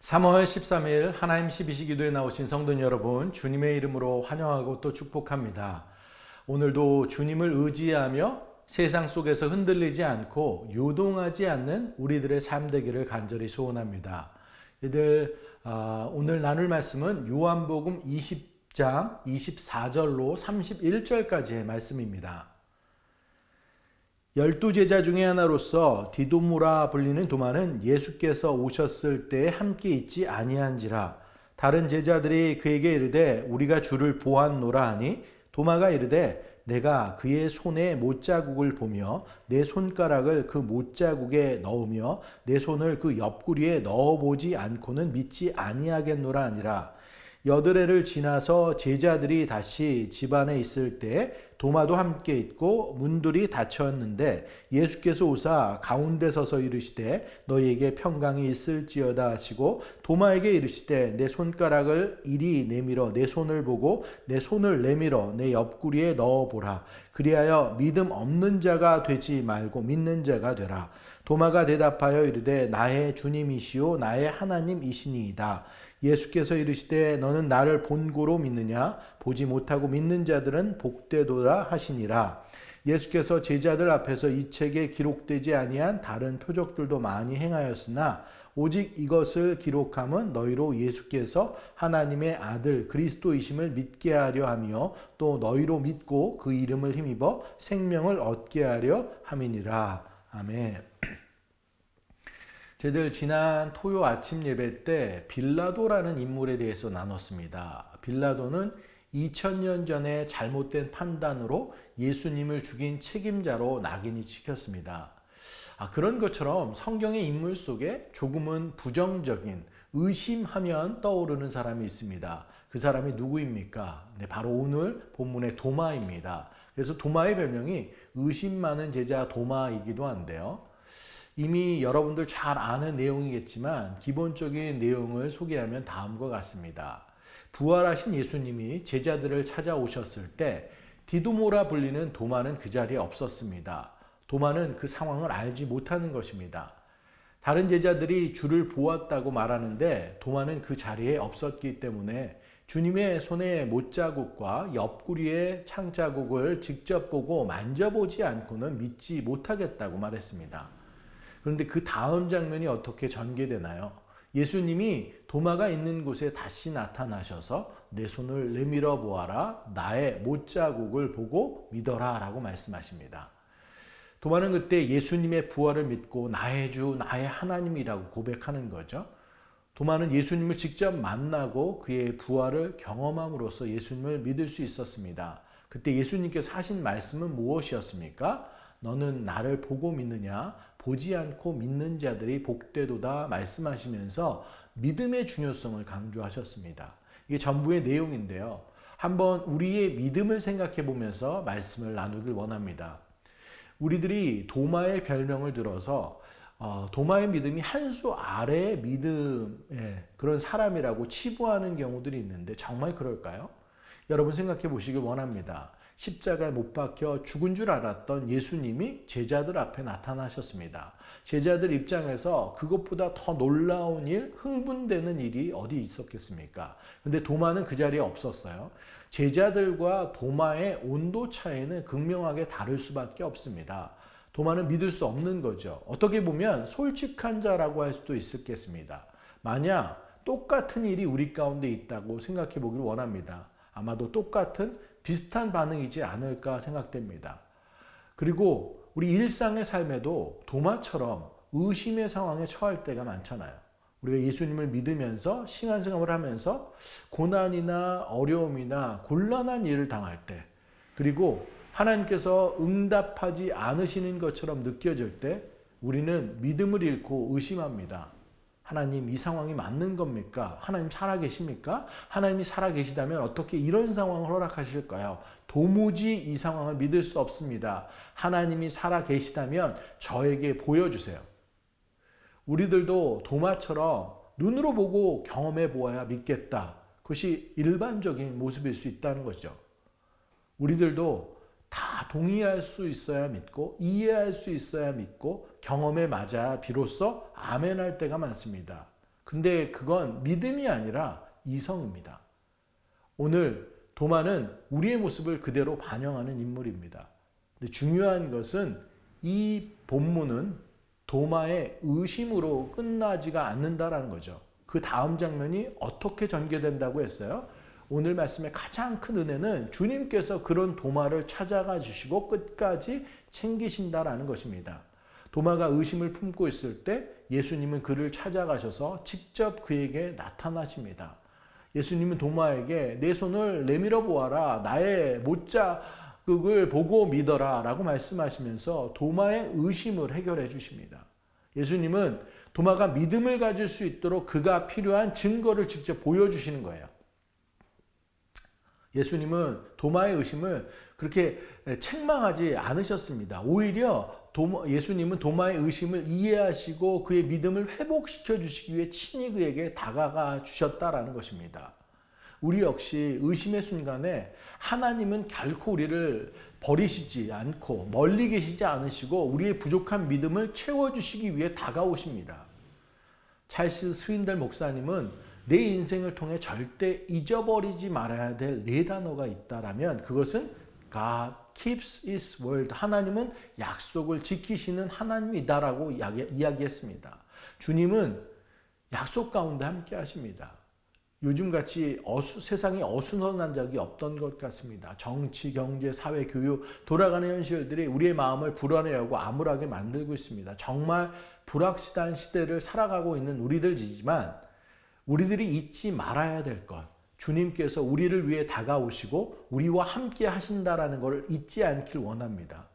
3월 13일 하나님 12시 기도에 나오신 성도님 여러분, 주님의 이름으로 환영하고 또 축복합니다. 오늘도 주님을 의지하며 세상 속에서 흔들리지 않고 요동하지 않는 우리들의 삶 되기를 간절히 소원합니다. 오늘 나눌 말씀은 요한복음 20장 24절로 31절까지의 말씀입니다. 12제자 중에 하나로서 디도모라 불리는 도마는 예수께서 오셨을 때에 함께 있지 아니한지라. 다른 제자들이 그에게 이르되 우리가 주를 보았노라 하니 도마가 이르되 내가 그의 손에 못자국을 보며 내 손가락을 그 못자국에 넣으며 내 손을 그 옆구리에 넣어보지 않고는 믿지 아니하겠노라 하니라. 여드레를 지나서 제자들이 다시 집 안에 있을 때 도마도 함께 있고 문들이 닫혔는데 예수께서 오사 가운데 서서 이르시되 너희에게 평강이 있을지어다 하시고 도마에게 이르시되 내 손가락을 이리 내밀어 내 손을 보고 내 손을 내밀어 내 옆구리에 넣어보라. 그리하여 믿음 없는 자가 되지 말고 믿는 자가 되라. 도마가 대답하여 이르되 나의 주님이시오 나의 하나님이시니이다. 예수께서 이르시되 너는 나를 본고로 믿느냐? 보지 못하고 믿는 자들은 복되도다 하시니라. 예수께서 제자들 앞에서 이 책에 기록되지 아니한 다른 표적들도 많이 행하였으나 오직 이것을 기록함은 너희로 예수께서 하나님의 아들 그리스도이심을 믿게 하려 하며 또 너희로 믿고 그 이름을 힘입어 생명을 얻게 하려 함이니라. 아멘. 저희들 지난 토요 아침 예배 때 빌라도라는 인물에 대해서 나눴습니다. 빌라도는 2000년 전에 잘못된 판단으로 예수님을 죽인 책임자로 낙인이 찍혔습니다. 그런 것처럼 성경의 인물 속에 조금은 부정적인 의심하면 떠오르는 사람이 있습니다. 그 사람이 누구입니까? 네, 바로 오늘 본문의 도마입니다. 그래서 도마의 별명이 의심 많은 제자 도마이기도 한데요. 이미 여러분들 잘 아는 내용이겠지만 기본적인 내용을 소개하면 다음과 같습니다. 부활하신 예수님이 제자들을 찾아오셨을 때 디도모라 불리는 도마는 그 자리에 없었습니다. 도마는 그 상황을 알지 못하는 것입니다. 다른 제자들이 주를 보았다고 말하는데 도마는 그 자리에 없었기 때문에 주님의 손에 못자국과 옆구리의 창자국을 직접 보고 만져보지 않고는 믿지 못하겠다고 말했습니다. 그런데 그 다음 장면이 어떻게 전개되나요? 예수님이 도마가 있는 곳에 다시 나타나셔서 내 손을 내밀어 보아라. 나의 못자국을 보고 믿어라 라고 말씀하십니다. 도마는 그때 예수님의 부활을 믿고 나의 주, 나의 하나님이라고 고백하는 거죠. 도마는 예수님을 직접 만나고 그의 부활을 경험함으로써 예수님을 믿을 수 있었습니다. 그때 예수님께서 하신 말씀은 무엇이었습니까? 너는 나를 보고 믿느냐? 보지 않고 믿는 자들이 복되도다 말씀하시면서 믿음의 중요성을 강조하셨습니다. 이게 전부의 내용인데요. 한번 우리의 믿음을 생각해 보면서 말씀을 나누길 원합니다. 우리들이 도마의 별명을 들어서 도마의 믿음이 한 수 아래의 믿음의 그런 사람이라고 치부하는 경우들이 있는데 정말 그럴까요? 여러분 생각해 보시길 원합니다. 십자가에 못 박혀 죽은 줄 알았던 예수님이 제자들 앞에 나타나셨습니다. 제자들 입장에서 그것보다 더 놀라운 일, 흥분되는 일이 어디 있었겠습니까? 근데 도마는 그 자리에 없었어요. 제자들과 도마의 온도 차이는 극명하게 다를 수밖에 없습니다. 도마는 믿을 수 없는 거죠. 어떻게 보면 솔직한 자라고 할 수도 있겠습니다. 만약 똑같은 일이 우리 가운데 있다고 생각해 보길 원합니다. 아마도 똑같은 비슷한 반응이지 않을까 생각됩니다. 그리고 우리 일상의 삶에도 도마처럼 의심의 상황에 처할 때가 많잖아요. 우리가 예수님을 믿으면서 신앙생활을 하면서 고난이나 어려움이나 곤란한 일을 당할 때, 그리고 하나님께서 응답하지 않으시는 것처럼 느껴질 때 우리는 믿음을 잃고 의심합니다. 하나님 이 상황이 맞는 겁니까? 하나님 살아계십니까? 하나님이 살아계시다면 어떻게 이런 상황을 허락하실까요? 도무지 이 상황을 믿을 수 없습니다. 하나님이 살아계시다면 저에게 보여주세요. 우리들도 도마처럼 눈으로 보고 경험해 보아야 믿겠다. 그것이 일반적인 모습일 수 있다는 거죠. 우리들도 다 동의할 수 있어야 믿고 이해할 수 있어야 믿고 경험에 맞아야 비로소 아멘할 때가 많습니다. 근데 그건 믿음이 아니라 이성입니다. 오늘 도마는 우리의 모습을 그대로 반영하는 인물입니다. 근데 중요한 것은 이 본문은 도마의 의심으로 끝나지가 않는다라는 거죠. 그 다음 장면이 어떻게 전개된다고 했어요? 오늘 말씀의 가장 큰 은혜는 주님께서 그런 도마를 찾아가 주시고 끝까지 챙기신다라는 것입니다. 도마가 의심을 품고 있을 때 예수님은 그를 찾아가셔서 직접 그에게 나타나십니다. 예수님은 도마에게 내 손을 내밀어 보아라. 나의 못자국을 보고 믿어라 라고 말씀하시면서 도마의 의심을 해결해 주십니다. 예수님은 도마가 믿음을 가질 수 있도록 그가 필요한 증거를 직접 보여주시는 거예요. 예수님은 도마의 의심을 그렇게 책망하지 않으셨습니다. 오히려 예수님은 도마의 의심을 이해하시고 그의 믿음을 회복시켜 주시기 위해 친히 그에게 다가가 주셨다라는 것입니다. 우리 역시 의심의 순간에 하나님은 결코 우리를 버리시지 않고 멀리 계시지 않으시고 우리의 부족한 믿음을 채워주시기 위해 다가오십니다. 찰스 스윈델 목사님은 내 인생을 통해 절대 잊어버리지 말아야 될 4단어가 있다라면 그것은 God keeps His word. 하나님은 약속을 지키시는 하나님이다라고 이야기했습니다. 주님은 약속 가운데 함께 하십니다. 요즘같이 세상이 어수선한 적이 없던 것 같습니다. 정치, 경제, 사회, 교육, 돌아가는 현실들이 우리의 마음을 불안해하고 암울하게 만들고 있습니다. 정말 불확실한 시대를 살아가고 있는 우리들이지만 우리들이 잊지 말아야 될 것, 주님께서 우리를 위해 다가오시고 우리와 함께 하신다라는 것을 잊지 않길 원합니다.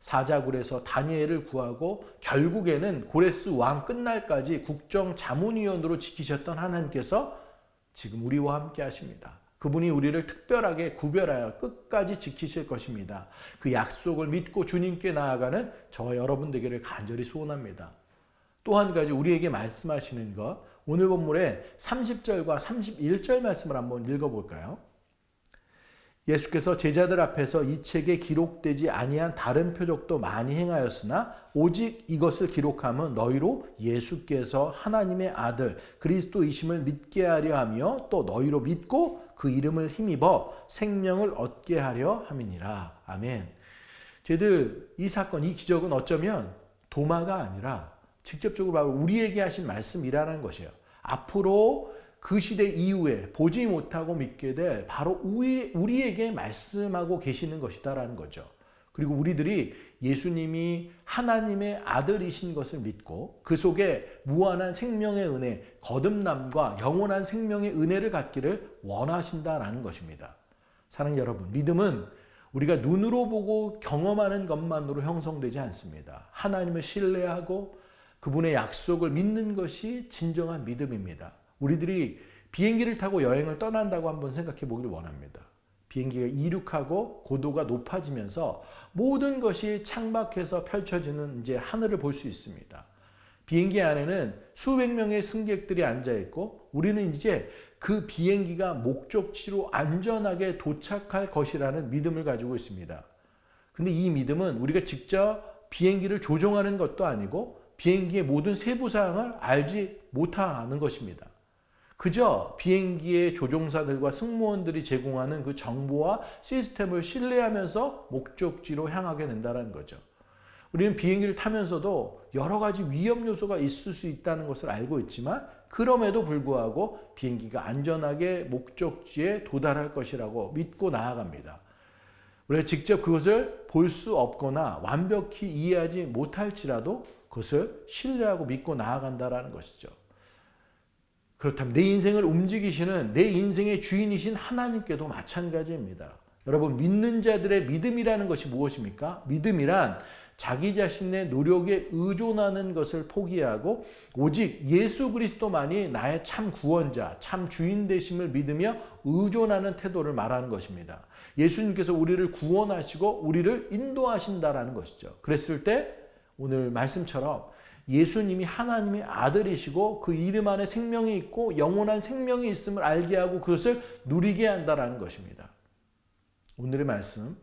사자굴에서 다니엘을 구하고 결국에는 고레스 왕 끝날까지 국정자문위원으로 지키셨던 하나님께서 지금 우리와 함께 하십니다. 그분이 우리를 특별하게 구별하여 끝까지 지키실 것입니다. 그 약속을 믿고 주님께 나아가는 저와 여러분 되기를 간절히 소원합니다. 또 한 가지 우리에게 말씀하시는 것, 오늘 본문의 30절과 31절 말씀을 한번 읽어볼까요? 예수께서 제자들 앞에서 이 책에 기록되지 아니한 다른 표적도 많이 행하였으나 오직 이것을 기록함은 너희로 예수께서 하나님의 아들 그리스도이심을 믿게 하려 하며 또 너희로 믿고 그 이름을 힘입어 생명을 얻게 하려 함이니라. 아멘. 저희들 이 사건, 이 기적은 어쩌면 도마가 아니라 직접적으로 바로 우리에게 하신 말씀이라는 것이에요. 앞으로 그 시대 이후에 보지 못하고 믿게 될 바로 우리에게 말씀하고 계시는 것이다라는 거죠. 그리고 우리들이 예수님이 하나님의 아들이신 것을 믿고 그 속에 무한한 생명의 은혜, 거듭남과 영원한 생명의 은혜를 갖기를 원하신다라는 것입니다. 사랑하는 여러분, 믿음은 우리가 눈으로 보고 경험하는 것만으로 형성되지 않습니다. 하나님을 신뢰하고 그분의 약속을 믿는 것이 진정한 믿음입니다. 우리들이 비행기를 타고 여행을 떠난다고 한번 생각해 보기를 원합니다. 비행기가 이륙하고 고도가 높아지면서 모든 것이 창밖에서 펼쳐지는 이제 하늘을 볼 수 있습니다. 비행기 안에는 수백 명의 승객들이 앉아 있고 우리는 이제 그 비행기가 목적지로 안전하게 도착할 것이라는 믿음을 가지고 있습니다. 근데 이 믿음은 우리가 직접 비행기를 조종하는 것도 아니고 비행기의 모든 세부 사항을 알지 못하는 것입니다. 그저 비행기의 조종사들과 승무원들이 제공하는 그 정보와 시스템을 신뢰하면서 목적지로 향하게 된다는 거죠. 우리는 비행기를 타면서도 여러 가지 위험 요소가 있을 수 있다는 것을 알고 있지만 그럼에도 불구하고 비행기가 안전하게 목적지에 도달할 것이라고 믿고 나아갑니다. 우리가 직접 그것을 볼 수 없거나 완벽히 이해하지 못할지라도 그것을 신뢰하고 믿고 나아간다는 것이죠. 그렇다면 내 인생을 움직이시는 내 인생의 주인이신 하나님께도 마찬가지입니다. 여러분, 믿는 자들의 믿음이라는 것이 무엇입니까? 믿음이란 자기 자신의 노력에 의존하는 것을 포기하고 오직 예수 그리스도만이 나의 참 구원자, 참 주인 되심을 믿으며 의존하는 태도를 말하는 것입니다. 예수님께서 우리를 구원하시고 우리를 인도하신다라는 것이죠. 그랬을 때 오늘 말씀처럼 예수님이 하나님의 아들이시고 그 이름 안에 생명이 있고 영원한 생명이 있음을 알게 하고 그것을 누리게 한다라는 것입니다. 오늘의 말씀,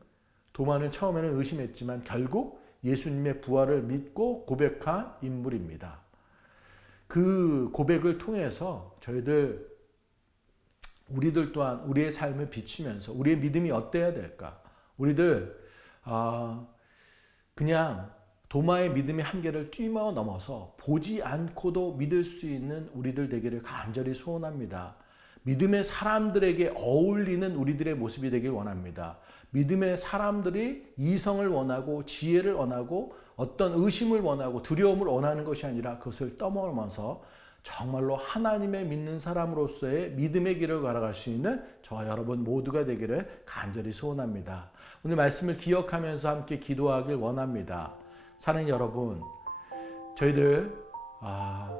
도마는 처음에는 의심했지만 결국 예수님의 부활을 믿고 고백한 인물입니다. 그 고백을 통해서 우리들 또한 우리의 삶을 비추면서 우리의 믿음이 어때야 될까? 우리들 그냥 도마의 믿음의 한계를 뛰어넘어서 보지 않고도 믿을 수 있는 우리들 되기를 간절히 소원합니다. 믿음의 사람들에게 어울리는 우리들의 모습이 되길 원합니다. 믿음의 사람들이 이성을 원하고 지혜를 원하고 어떤 의심을 원하고 두려움을 원하는 것이 아니라 그것을 떠넘어서 정말로 하나님의 믿는 사람으로서의 믿음의 길을 걸어갈 수 있는 저와 여러분 모두가 되기를 간절히 소원합니다. 오늘 말씀을 기억하면서 함께 기도하길 원합니다. 사랑하는 여러분, 저희들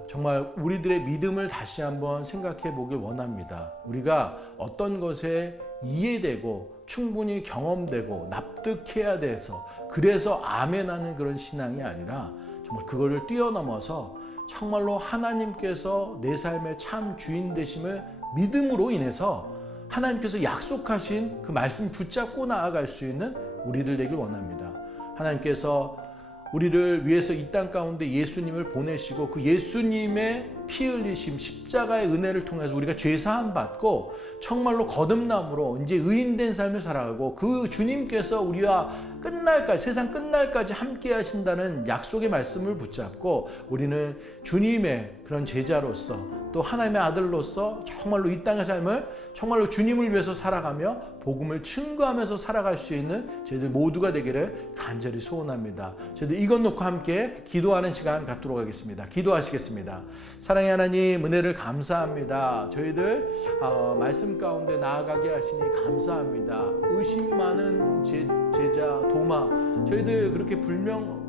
정말 우리들의 믿음을 다시 한번 생각해 보길 원합니다. 우리가 어떤 것에 이해되고 충분히 경험되고 납득해야 돼서 그래서 아멘하는 그런 신앙이 아니라 정말 그거를 뛰어넘어서 정말로 하나님께서 내 삶의 참 주인 되심을 믿음으로 인해서 하나님께서 약속하신 그 말씀 붙잡고 나아갈 수 있는 우리들 되길 원합니다. 하나님께서 우리를 위해서 이 땅 가운데 예수님을 보내시고 그 예수님의 피 흘리심 십자가의 은혜를 통해서 우리가 죄사함 받고 정말로 거듭남으로 이제 의인된 삶을 살아가고 그 주님께서 우리와 끝날까지 세상 끝날까지 함께 하신다는 약속의 말씀을 붙잡고 우리는 주님의 그런 제자로서 또 하나님의 아들로서 정말로 이 땅의 삶을 정말로 주님을 위해서 살아가며 복음을 증거하면서 살아갈 수 있는 저희들 모두가 되기를 간절히 소원합니다. 저희들 이것 놓고 함께 기도하는 시간 갖도록 하겠습니다. 기도하시겠습니다. 사랑의 하나님, 은혜를 감사합니다. 저희들 말씀 가운데 나아가게 하시니 감사합니다. 의심 많은 제자 도마, 저희들 그렇게 별명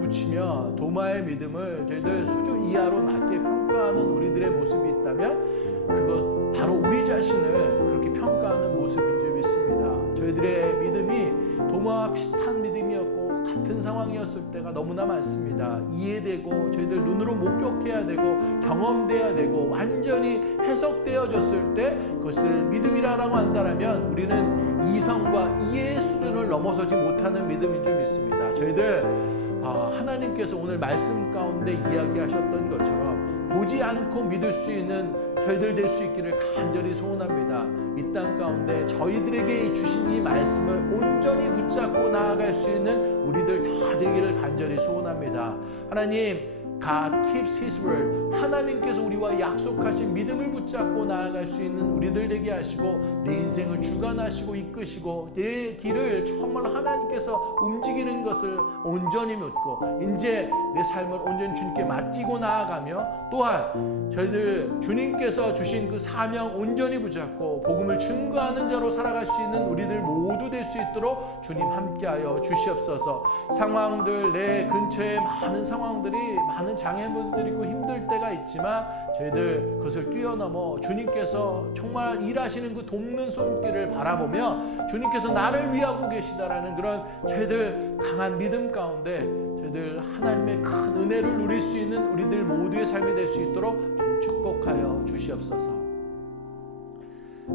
붙이며 도마의 믿음을 저희들 수준 이하로 낮게 평가하는 우리들의 모습이 있다면 그것 바로 우리 자신을 그렇게 평가하는 모습인 줄 믿습니다. 저희들의 믿음이 도마와 비슷한 믿음이었고 같은 상황이었을 때가 너무나 많습니다. 이해되고 저희들 눈으로 목격해야 되고 경험돼야 되고 완전히 해석되어졌을 때 그것을 믿음이라고 한다면 우리는 이성과 이해의 수준을 넘어서지 못하는 믿음인 줄 믿습니다. 저희들 하나님께서 오늘 말씀 가운데 이야기하셨던 것처럼 보지 않고 믿을 수 있는 저희들 될 수 있기를 간절히 소원합니다. 이 땅 가운데 저희들에게 주신 이 말씀을 온전히 붙잡고 나아갈 수 있는 우리들 다 되기를 간절히 소원합니다. 하나님, God keeps His word. 하나님께서 우리와 약속하신 믿음을 붙잡고 나아갈 수 있는 우리들 되게 하시고 내 인생을 주관하시고 이끄시고 내 길을 정말 하나님께서 움직이는 것을 온전히 믿고 이제 내 삶을 온전히 주님께 맡기고 나아가며 또한 저희들 주님께서 주신 그 사명 온전히 붙잡고 복음을 증거하는 자로 살아갈 수 있는 우리들 모두 될 수 있도록 주님 함께하여 주시옵소서. 상황들 내 근처에 많은 상황들이 많은 장애물들이 있고 힘들 때가 있지만 저희들 그것을 뛰어넘어 주님께서 정말 일하시는 그 돕는 손길을 바라보며 주님께서 나를 위하고 계시다라는 그런 저희들 강한 믿음 가운데 저희들 하나님의 큰 은혜를 누릴 수 있는 우리들 모두의 삶이 될 수 있도록 주님 축복하여 주시옵소서.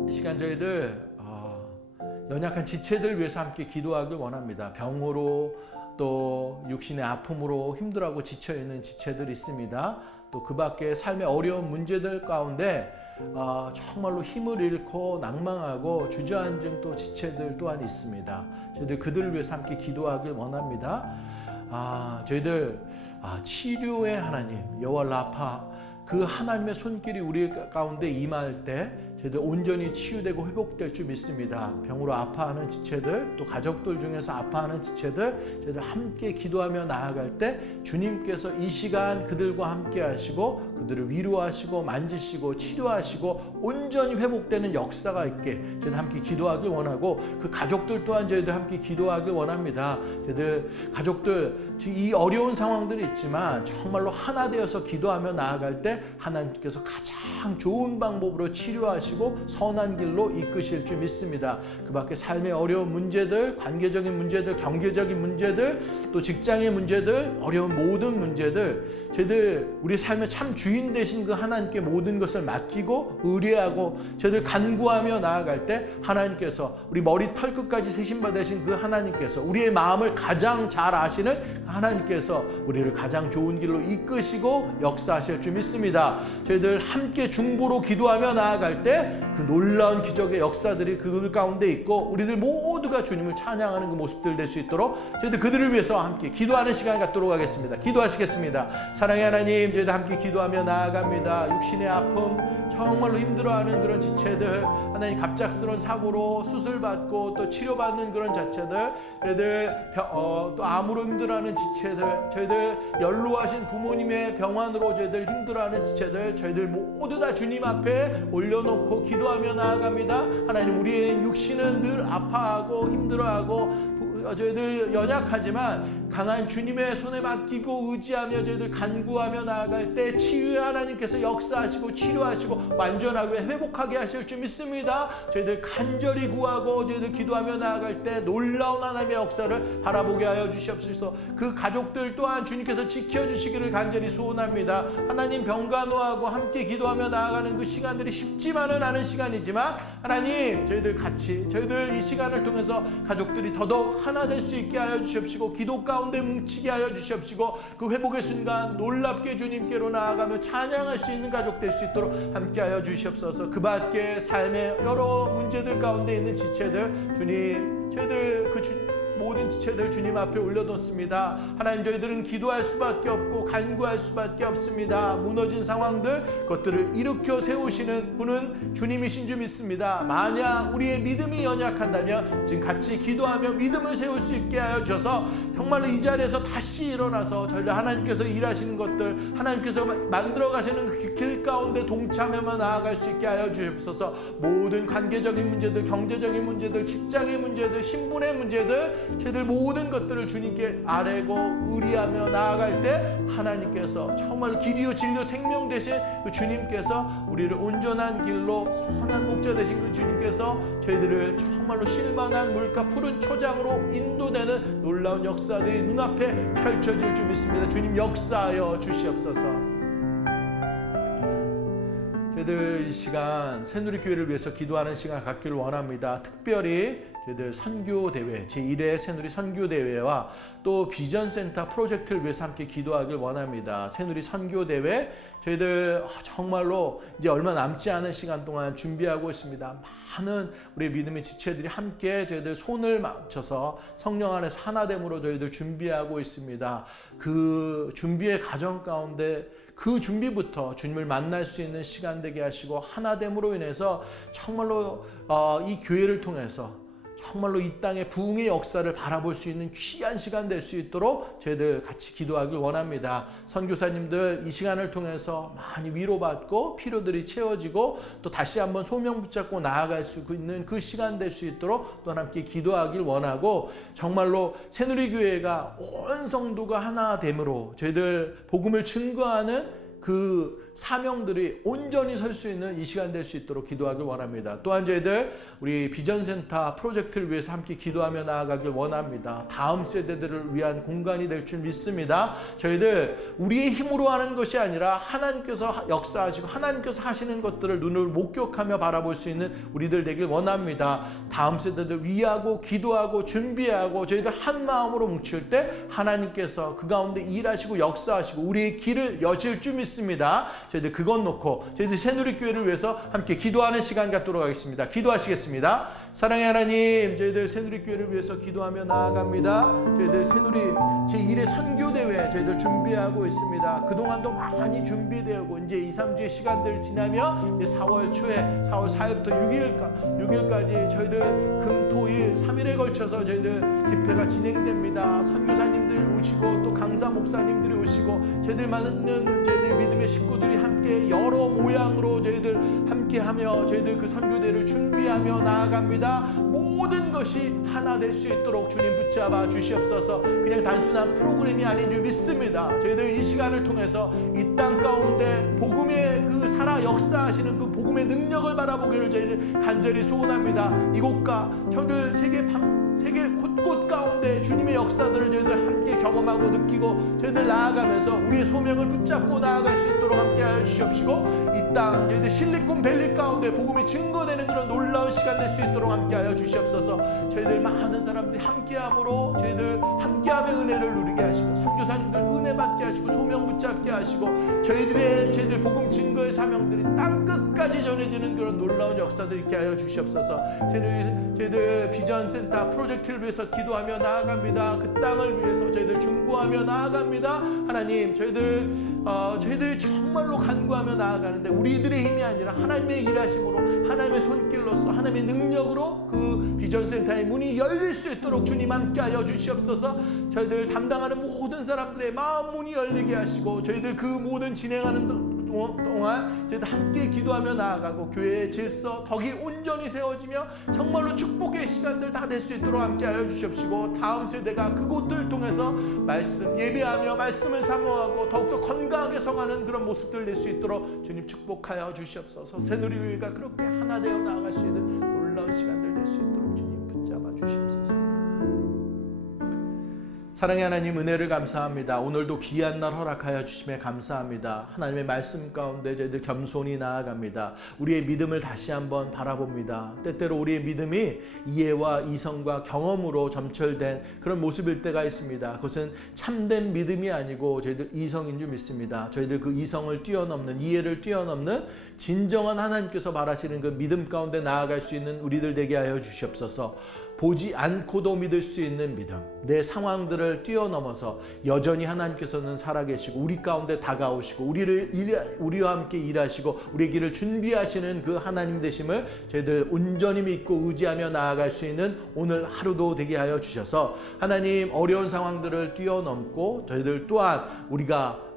이 시간 저희들 연약한 지체들 위해서 함께 기도하길 원합니다. 병으로 또 육신의 아픔으로 힘들어하고 지쳐있는 지체들이 있습니다. 또 그 밖에 삶의 어려운 문제들 가운데 정말로 힘을 잃고 낭망하고 주저앉은 또 지체들 또한 있습니다. 저희들 그들을 위해서 함께 기도하길 원합니다. 저희들 치료의 하나님 여호와 라파 그 하나님의 손길이 우리 가운데 임할 때 저희들 온전히 치유되고 회복될 줄 믿습니다. 병으로 아파하는 지체들 또 가족들 중에서 아파하는 지체들 저희들 함께 기도하며 나아갈 때 주님께서 이 시간 그들과 함께 하시고 그들을 위로하시고 만지시고 치료하시고 온전히 회복되는 역사가 있게 저희들 함께 기도하길 원하고 그 가족들 또한 저희들 함께 기도하길 원합니다. 저희들 가족들 이 어려운 상황들이 있지만 정말로 하나 되어서 기도하며 나아갈 때 하나님께서 가장 좋은 방법으로 치료하시고 역사하시고 선한 길로 이끄실 줄 믿습니다. 그 밖에 삶의 어려운 문제들, 관계적인 문제들, 경제적인 문제들, 또 직장의 문제들, 어려운 모든 문제들, 저희들 우리 삶의 참 주인 되신 그 하나님께 모든 것을 맡기고 의뢰하고 저희들 간구하며 나아갈 때 하나님께서 우리 머리 털끝까지 세신 바 되신 그 하나님께서 우리의 마음을 가장 잘 아시는 하나님께서 우리를 가장 좋은 길로 이끄시고 역사하실 줄 믿습니다. 저희들 함께 중보로 기도하며 나아갈 때 그 놀라운 기적의 역사들이 그들 가운데 있고 우리들 모두가 주님을 찬양하는 그 모습들 될 수 있도록 저희들 그들을 위해서 함께 기도하는 시간 갖도록 하겠습니다. 기도하시겠습니다. 사랑의 하나님, 저희들 함께 기도하며 나아갑니다. 육신의 아픔, 정말로 힘들어하는 그런 지체들, 하나님 갑작스러운 사고로 수술받고 또 치료받는 그런 자체들, 저희들 또 암으로 힘들어하는 지체들, 저희들 연로하신 부모님의 병환으로 저희들 힘들어하는 지체들, 저희들 모두 다 주님 앞에 올려놓고 기도하며 나아갑니다. 하나님, 우리의 육신은 늘 아파하고 힘들어하고 저희들 연약하지만 강한 주님의 손에 맡기고 의지하며 저희들 간구하며 나아갈 때 치유의 하나님께서 역사하시고 치료하시고 완전하게 회복하게 하실 줄 믿습니다. 저희들 간절히 구하고 저희들 기도하며 나아갈 때 놀라운 하나님의 역사를 바라보게 하여 주시옵소서. 그 가족들 또한 주님께서 지켜주시기를 간절히 소원합니다. 하나님, 병간호하고 함께 기도하며 나아가는 그 시간들이 쉽지만은 않은 시간이지만 하나님, 저희들 같이 저희들 이 시간을 통해서 가족들이 더더욱 하나 될 수 있게 하여 주시옵시고 기도 가운데 뭉치게 하여 주시옵시고 그 회복의 순간 놀랍게 주님께로 나아가며 찬양할 수 있는 가족 될 수 있도록 함께 하여 주시옵소서. 그 밖에 삶의 여러 문제들 가운데 있는 지체들, 주님, 저희들 모든 지체들 주님 앞에 올려놓습니다. 하나님, 저희들은 기도할 수밖에 없고 간구할 수밖에 없습니다. 무너진 상황들, 그것들을 일으켜 세우시는 분은 주님이신 줄 믿습니다. 만약 우리의 믿음이 연약한다면 지금 같이 기도하며 믿음을 세울 수 있게 하여 주셔서 정말로 이 자리에서 다시 일어나서 저희들 하나님께서 일하시는 것들, 하나님께서 만들어 가시는 그 길 가운데 동참하며 나아갈 수 있게 하여 주옵소서. 모든 관계적인 문제들, 경제적인 문제들, 직장의 문제들, 신분의 문제들, 저희들 모든 것들을 주님께 아뢰고 의리하며 나아갈 때 하나님께서 정말 길이요 진리요 생명 되신 그 주님께서 우리를 온전한 길로 선한 목자 되신 그 주님께서 저희들을 정말로 쉴만한 물가 푸른 초장으로 인도되는 놀라운 역사들이 눈앞에 펼쳐질 줄 믿습니다. 주님, 역사하여 주시옵소서. 저희들 이 시간 새누리교회를 위해서 기도하는 시간 갖기를 원합니다. 특별히 저희들 선교대회, 제1회 새누리 선교대회와 또 비전센터 프로젝트를 위해서 함께 기도하길 원합니다. 새누리 선교대회, 저희들 정말로 이제 얼마 남지 않은 시간 동안 준비하고 있습니다. 많은 우리 믿음의 지체들이 함께 저희들 손을 맞춰서 성령 안에서 하나됨으로 저희들 준비하고 있습니다. 그 준비의 과정 가운데 그 준비부터 주님을 만날 수 있는 시간 되게 하시고 하나됨으로 인해서 정말로 이 교회를 통해서 정말로 이 땅의 부흥의 역사를 바라볼 수 있는 귀한 시간 될 수 있도록 저희들 같이 기도하길 원합니다. 선교사님들 이 시간을 통해서 많이 위로받고 필요들이 채워지고 또 다시 한번 소명 붙잡고 나아갈 수 있는 그 시간 될 수 있도록 또 함께 기도하길 원하고, 정말로 새누리교회가 온 성도가 하나됨으로 저희들 복음을 증거하는 그 사명들이 온전히 설 수 있는 이 시간 될 수 있도록 기도하길 원합니다. 또한 저희들 우리 비전센터 프로젝트를 위해서 함께 기도하며 나아가길 원합니다. 다음 세대들을 위한 공간이 될 줄 믿습니다. 저희들 우리의 힘으로 하는 것이 아니라 하나님께서 역사하시고 하나님께서 하시는 것들을 눈으로 목격하며 바라볼 수 있는 우리들 되길 원합니다. 다음 세대들 위하고 기도하고 준비하고 저희들 한 마음으로 뭉칠 때 하나님께서 그 가운데 일하시고 역사하시고 우리의 길을 여실 줄 믿습니다. 저희들 그것 놓고 저희들 새누리교회를 위해서 함께 기도하는 시간 갖도록 하겠습니다. 기도하시겠습니다. 사랑의 하나님, 저희들 새누리교회를 위해서 기도하며 나아갑니다. 저희들 새누리 제1회 선교대회 저희들 준비하고 있습니다. 그동안도 많이 준비되고 이제 2, 3주의 시간들 지나며 이제 4월 초에 4월 4일부터 6일까지 저희들 금, 토, 일 3일에 걸쳐서 저희들 집회가 진행됩니다. 선교사님들 오시고 또 강사 목사님들이 오시고 저희들 많은 저희들 믿음의 식구들이 함께 여러 모양으로 저희들 함께하며 저희들 그 선교대를 준비하며 나아갑니다. 모든 것이 하나 될 수 있도록 주님 붙잡아 주시옵소서. 그냥 단순한 프로그램이 아닌 줄 믿습니다. 저희들 이 시간을 통해서 이 땅 가운데 복음의 그 살아 살아 역사하시는 그 복음의 능력을 바라보기를 저희들 간절히 소원합니다. 이곳과 저희들 세계 곳곳 가운데 주님의 역사들을 저희들 함께 경험하고 느끼고 저희들 나아가면서 우리의 소명을 붙잡고 나아갈 수 있도록 함께하여 주시옵시고, 이 땅 저희들 실리콘밸리 가운데 복음이 증거되는 그런 놀라운 시간 될 수 있도록 함께하여 주시옵소서. 저희들 많은 사람들이 함께함으로 저희들 함께함의 은혜를 누리게 하시고, 선교사님들 은혜 받게 하시고, 소명 붙잡게 하시고, 저희들 복음 증거의 사명들이 땅 끝까지 전해지는 그런 놀라운 역사들 있게 하여 주시옵소서. 저희들 비전센터 프로젝트를 위해서 기도하며 나아갑니다. 그 땅을 위해서 저희들 중보하며 나아갑니다. 하나님, 저희들이 정말로 간구하며 나아가는데 우리들의 힘이 아니라 하나님의 일하심으로, 하나님의 손길로서, 하나님의 능력으로 그 비전센터의 문이 열릴 수 있도록 주님 함께하여 주시옵소서. 저희들 담당하는 모든 사람들의 마음 문이 열리게 하시고, 저희들 그 모든 진행하는 동안 저희들 함께 기도하며 나아가고, 교회의 질서, 덕이 온전히 세워지며 정말로 축복의 시간들 다 될 수 있도록 함께하여 주시옵시고, 다음 세대가 그곳들을 통해서 말씀 예배하며 말씀을 사모하고 더욱더 건강하게 성하는 그런 모습들 될 수 있도록 주님 축복하여 주시옵소서. 새누리교회가 그렇게 하나 되어 나아갈 수 있는 놀라운 시간들 될 수 있도록 주님 붙잡아 주시옵소서. 사랑의 하나님, 은혜를 감사합니다. 오늘도 귀한 날 허락하여 주심에 감사합니다. 하나님의 말씀 가운데 저희들 겸손히 나아갑니다. 우리의 믿음을 다시 한번 바라봅니다. 때때로 우리의 믿음이 이해와 이성과 경험으로 점철된 그런 모습일 때가 있습니다. 그것은 참된 믿음이 아니고 저희들 이성인 줄 믿습니다. 저희들 그 이성을 뛰어넘는, 이해를 뛰어넘는 진정한 하나님께서 바라시는 그 믿음 가운데 나아갈 수 있는 우리들 되게 하여 주시옵소서. 보지 않고도 믿을 수 있는 믿음, 내 상황들을 뛰어넘어서 여전히 하나님께서는 살아계시고 우리 가운데 다가오시고 우리와 함께 일하시고 우리의 길을 준비하시는 그 하나님 되심을 저희들 온전히 믿고 의지하며 나아갈 수 있는 오늘 하루도 되게 하여 주셔서, 하나님, 어려운 상황들을 뛰어넘고 저희들 또한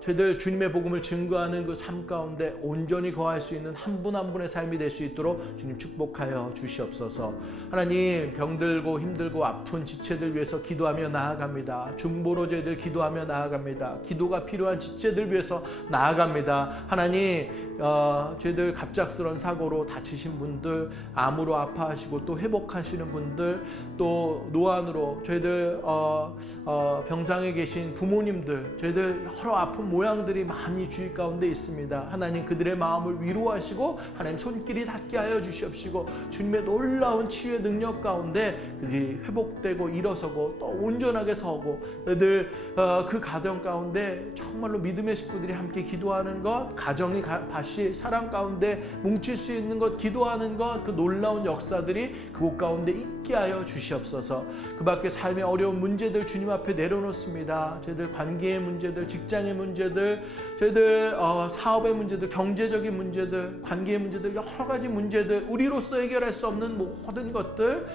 저희들 주님의 복음을 증거하는 그 삶 가운데 온전히 거할 수 있는 한 분 한 분의 삶이 될 수 있도록 주님 축복하여 주시옵소서. 하나님, 병들고 힘들고 아픈 지체들 위해서 기도하며 나아갑니다. 중보로 저희들 기도하며 나아갑니다. 기도가 필요한 지체들 위해서 나아갑니다. 하나님, 저희들 갑작스러운 사고로 다치신 분들, 암으로 아파하시고 또 회복하시는 분들, 또 노안으로 저희들 병상에 계신 부모님들, 저희들 여러 아픈 모양들이 많이 주위 가운데 있습니다. 하나님, 그들의 마음을 위로하시고 하나님 손길이 닿게 하여 주시옵시고, 주님의 놀라운 치유의 능력 가운데 그들이 회복되고 일어서고 또 온전하게 서고, 저희들 그 가정 가운데 정말로 믿음의 식구들이 함께 기도하는 것, 가정이 다시 사랑 가운데 뭉칠 수 있는 것, 기도하는 것, 그 놀라운 역사들이 그곳 가운데 있게 하여 주시옵소서. 그 밖에 삶의 어려운 문제들 주님 앞에 내려놓습니다. 저희들 관계의 문제들, 직장의 문제들, 저희들 사업의 문제들, 경제적인 문제들, 관계의 문제들, 여러 가지 문제들, 우리로서 해결할 수 없는 모든 것들,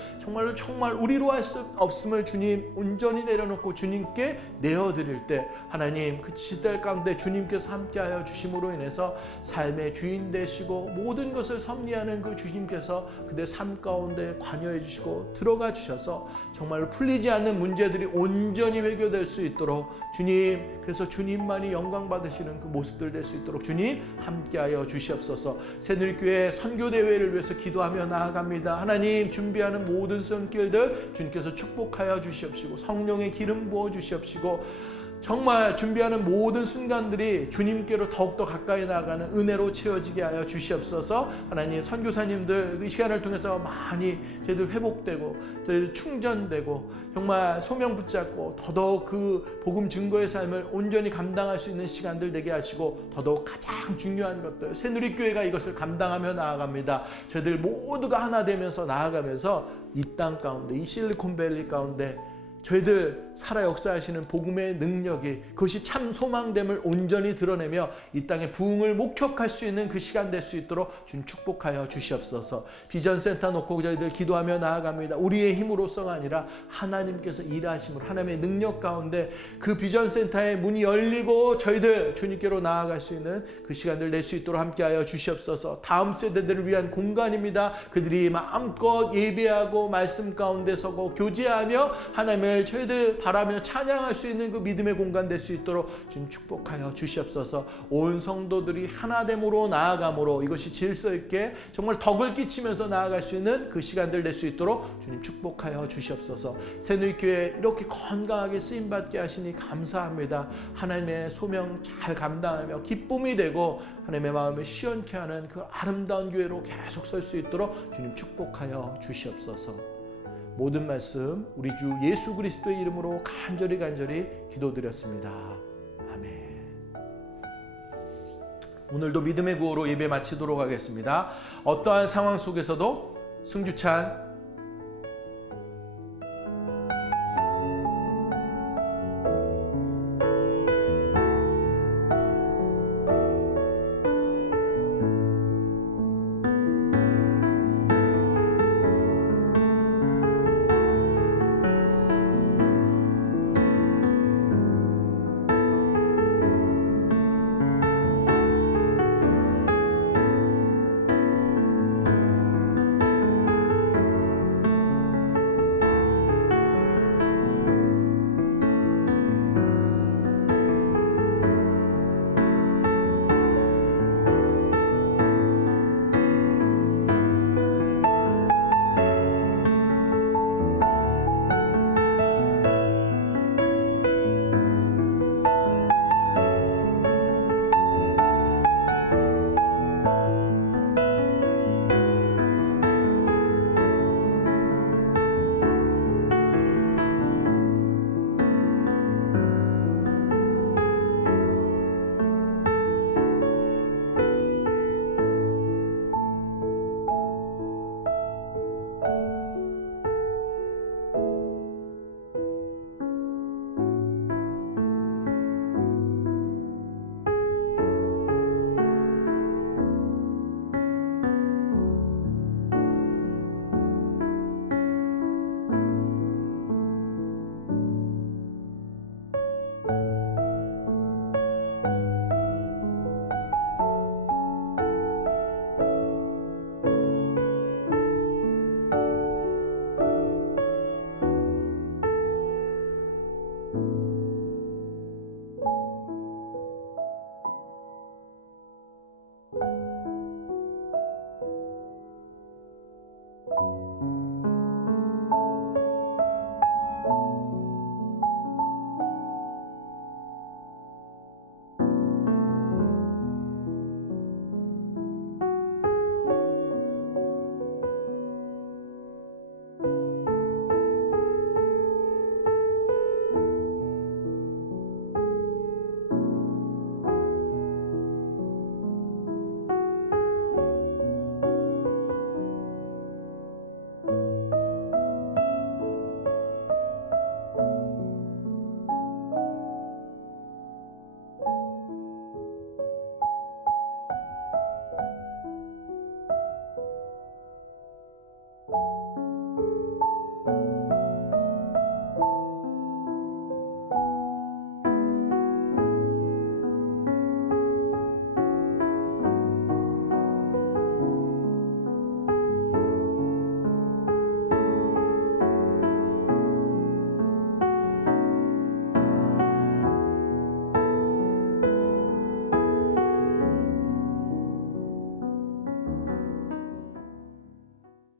정말 우리로 할 수 없음을 주님 온전히 내려놓고 주님께 내어드릴 때, 하나님, 그 시대 가운데 주님께서 함께하여 주심으로 인해서 삶의 주인 되시고 모든 것을 섭리하는 그 주님께서 그대 삶 가운데 관여해 주시고 들어가 주셔서 정말로 풀리지 않는 문제들이 온전히 해결될 수 있도록 주님, 그래서 주님만이 영광 받으시는 그 모습들 될 수 있도록 주님 함께하여 주시옵소서. 새누리교회 선교대회를 위해서 기도하며 나아갑니다. 하나님, 준비하는 모든 손길들 주님께서 축복하여 주시옵시고, 성령의 기름 부어 주시옵시고, 정말 준비하는 모든 순간들이 주님께로 더욱더 가까이 나아가는 은혜로 채워지게 하여 주시옵소서. 하나님, 선교사님들 이 시간을 통해서 많이 저희들 회복되고 저희들 충전되고 정말 소명 붙잡고 더더욱 그 복음 증거의 삶을 온전히 감당할 수 있는 시간들 되게 하시고, 더더욱 가장 중요한 것들, 새누리교회가 이것을 감당하며 나아갑니다. 저희들 모두가 하나 되면서 나아가면서 이 땅 가운데, 이 실리콘밸리 가운데 저희들 살아 역사하시는 복음의 능력이, 그것이 참 소망됨을 온전히 드러내며 이 땅의 부흥을 목격할 수 있는 그 시간 될 수 있도록 주님 축복하여 주시옵소서. 비전센터 놓고 저희들 기도하며 나아갑니다. 우리의 힘으로서가 아니라 하나님께서 일하심으로, 하나님의 능력 가운데 그 비전센터의 문이 열리고 저희들 주님께로 나아갈 수 있는 그 시간들 낼 수 있도록 함께하여 주시옵소서. 다음 세대들을 위한 공간입니다. 그들이 마음껏 예배하고 말씀 가운데 서고 교제하며 하나님의 오늘 저희들 바라며 찬양할 수 있는 그 믿음의 공간 될 수 있도록 주님 축복하여 주시옵소서. 온 성도들이 하나됨으로 나아감으로 이것이 질서 있게 정말 덕을 끼치면서 나아갈 수 있는 그 시간들 될 수 있도록 주님 축복하여 주시옵소서. 새누리교회 이렇게 건강하게 쓰임받게 하시니 감사합니다. 하나님의 소명 잘 감당하며 기쁨이 되고 하나님의 마음을 시원케 하는 그 아름다운 교회로 계속 설 수 있도록 주님 축복하여 주시옵소서. 모든 말씀 우리 주 예수 그리스도의 이름으로 간절히 기도드렸습니다. 아멘. 오늘도 믿음의 구호로 예배 마치도록 하겠습니다. 어떠한 상황 속에서도 승주찬